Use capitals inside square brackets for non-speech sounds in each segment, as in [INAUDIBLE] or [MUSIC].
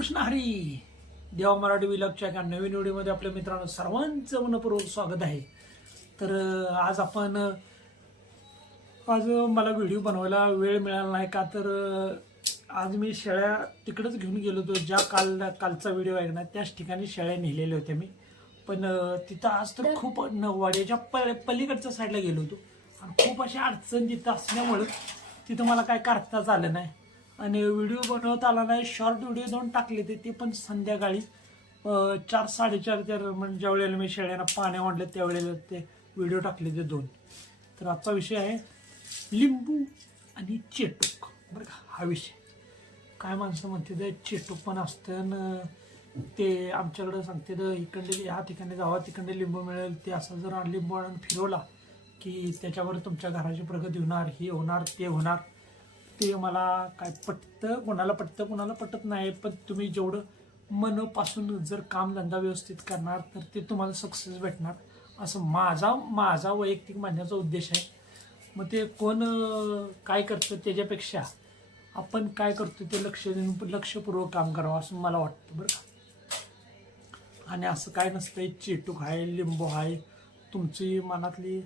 कृष्ण हरी. देवा मराठी विलगच्या एका नवीन व्हिडिओमध्ये आपल्या मित्रांनो सर्वांचं मनपूर्वक स्वागत आहे. तर आज आपण आज मला व्हिडिओ बनवायला वेळ मिळाला नाही का तर आज मी शेळ्या तिकडंच घेऊन गेलो होतो. ज्या काल कालचा व्हिडिओ आहे ना त्याच ठिकाणी शेळ्या नेलेल्या होत्या मी. पण तिथं आज तर खूप नवाड्याच्या पल पलीकडच्या साईडला गेलो होतो. आणि खूप अशी अडचण तिथं असल्यामुळं तिथं मला काय करताच आलं नाही. आणि व्हिडिओ बनवताना आला नाही शॉर्ट व्हिडिओ दोन टाकले ते ते पण संध्याकाळी चार साडेचार ते म्हणजे ज्या वेळेला मी शेळ्यांना पाण्या वाढले त्यावेळेला ते व्हिडिओ टाकले ते दोन. तर आजचा विषय आहे लिंबू आणि चेटूक. बरं का हा विषय. काय माणसं म्हणते ते चेटूक पण असतं आणि ते आमच्याकडं सांगते तर इकडले ह्या ठिकाणी जावा तिकडे लिंबू मिळेल ते असं जर लिंबू आणून फिरवला की त्याच्यावर तुमच्या घराची प्रगती होणार हे होणार ते होणार. ते मला काय पटतं कोणाला पटतं कोणाला पटत नाही पण तुम्ही जेवढं मनापासून जर कामधंदा व्यवस्थित करणार तर ते तुम्हाला सक्सेस भेटणार. असं माझा माझा वैयक्तिक मानण्याचा उद्देश आहे. मग ते कोण काय करतं त्याच्यापेक्षा आपण काय करतो ते लक्ष देऊन लक्षपूर्वक काम करावं असं मला वाटतं बरं का. आणि असं काय नसतंय चेटूक आहे लिंबू आहे तुमची मनातली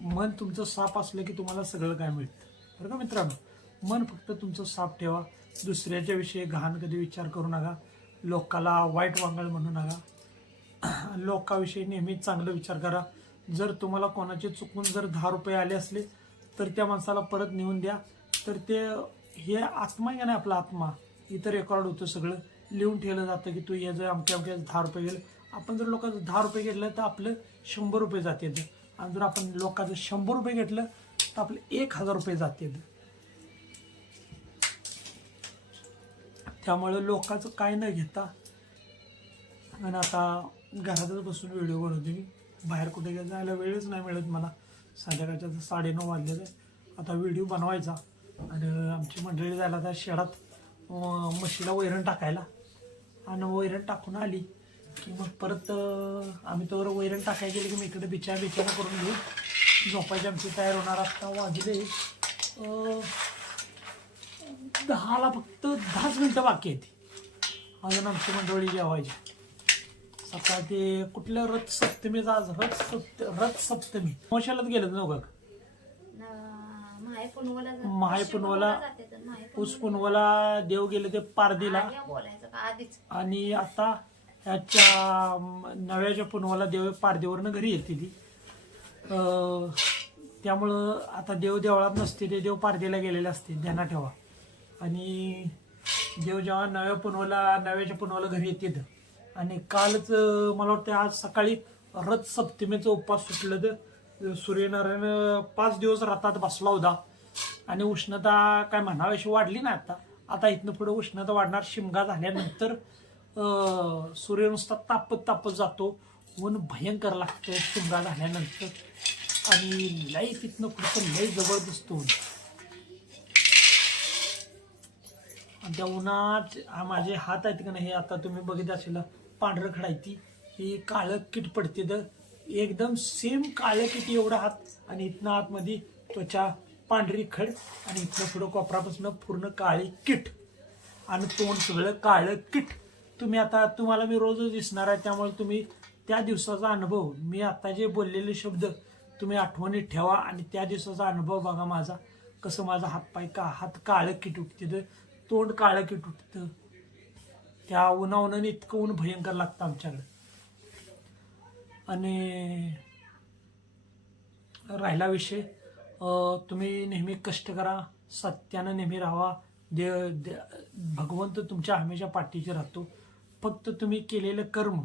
मन तुमचं साफ असलं की तुम्हाला सगळं काय मिळतं. बरं का मित्रांनो? मन फक्त तुमचं साफ ठेवा. दुसऱ्याच्या विषयी घाण कधी विचार करू नका. लोकाला वाईट वांगळ म्हणू नका. [CLEARS THROAT] लोकाविषयी नेहमी चांगलं विचार करा. जर तुम्हाला कोणाचे चुकून जर दहा रुपये आले असले तर त्या माणसाला परत नेऊन द्या. तर ते हे आत्मा आहे ना आपला आत्मा. इतर रेकॉर्ड होतं सगळं. लिहून ठेवलं जातं की तू हे जर अमक्या अमक्या दहा रुपये गेले आपण जर लोकांचं दहा रुपये घेतलं तर आपलं शंभर रुपये जाते आणि जर आपण लोकांचं शंभर रुपये घेतलं तर आपलं एक हजार रुपये जाते त्यामुळे लोकांचं काय न घेता आणि आता घरातच बसून व्हिडिओ बनवते मी. बाहेर कुठे गेलं जायला वेळच नाही मिळत मला. संध्याकाळच्या तर साडेनऊ वाजलेले आता व्हिडिओ बनवायचा. आणि आमची मंडळी जायला त्या शेडात म्हशीला वैरण टाकायला. आणि वैरण टाकून आली की मग परत आम्ही तर वैरण टाकायला गेले की मी इकडे बिचार बिचार करून घेऊ. झोपायची आमची तयार होणार. आता वाजले दहाला फक्त दहाच मिनटं बाकी आहेत. अजून आमची मंडळी जेवायची. सकाळ ते कुठल्या रथ सप्तमीचा आज? रथ सप्त रथ सप्तमी मोशालाच गेलं ना बघ माय पुनवला ऊस पुनवला देव गेले ते पारदीला. आणि आता ह्याच्या अं, नव्याच्या पुनवाला देव पारदेवरनं घरी येते ती. त्यामुळं आता देव देवळात नसते ते देव पारदेला गेलेले असते. ध्यानात ठेवा. आणि देव जेव्हा नव्या पुनवाला नव्याच्या पुनवाला घरी येते आणि कालच मला वाटतं आज सकाळी रथ सप्तमीचा उपवास सुटलं तर सूर्यनारायण पाच दिवस रथात बसला होता. आणि उष्णता काय म्हणावी वाढली ना आता. आता इथनं पुढे उष्णता वाढणार शिमगा झाल्यानंतर सूर्य नुसता तापत तापत जातो. ऊन भयंकर लागतं शिमगा झाल्यानंतर. आणि लई तिथनं पुढचं लई जबरदस्त ऊन. आणि त्या उन्हात हा माझे हात आहेत का नाही हे आता तुम्ही बघित असेल पांढरं खडायती ही काळं किट पडते तर एकदम सेम काळं किट एवढा हात आणि इथनं आतमध्ये त्वचा पांढरी खड आणि इथनं पुढं कोपरापासून पूर्ण काळी किट आणि तोंड सगळं काळं किट. तुम्ही आता तुम्हाला मी रोजच दिसणार आहे त्यामुळे तुम्ही त्या दिवसाचा अनुभव मी आता जे बोललेले शब्द तुम्ही आठवणीत ठेवा आणि त्या दिवसाचा अनुभव बघा माझा. कसं माझा हातपाय का हात काळं किट उठते तर तोंड काळं की तुटतं. त्या उन्हावनाने इतकं ऊन भयंकर लागतं आमच्याकडं. आणि राहिला विषय तुम्ही नेहमी कष्ट करा सत्यानं नेहमी राहा दे दे भगवंत तुमच्या हमेशा पाठीशी राहतो. फक्त तुम्ही केलेलं कर्म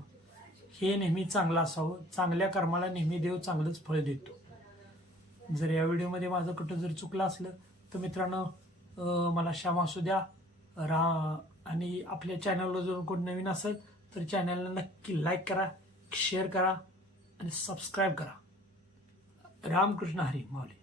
हे नेहमी चांगलं असावं. चांगल्या कर्माला नेहमी देव चांगलंच फळ देतो. जर या व्हिडिओमध्ये माझं कुठं जर चुकलं असलं तर मित्रांनो मला क्षमा असू द्या. रा आणि आपल्या चॅनलवर जर कोण नवीन असेल तर चॅनलला नक्की लाईक करा शेअर करा आणि सबस्क्राईब करा. रामकृष्ण हरी माऊली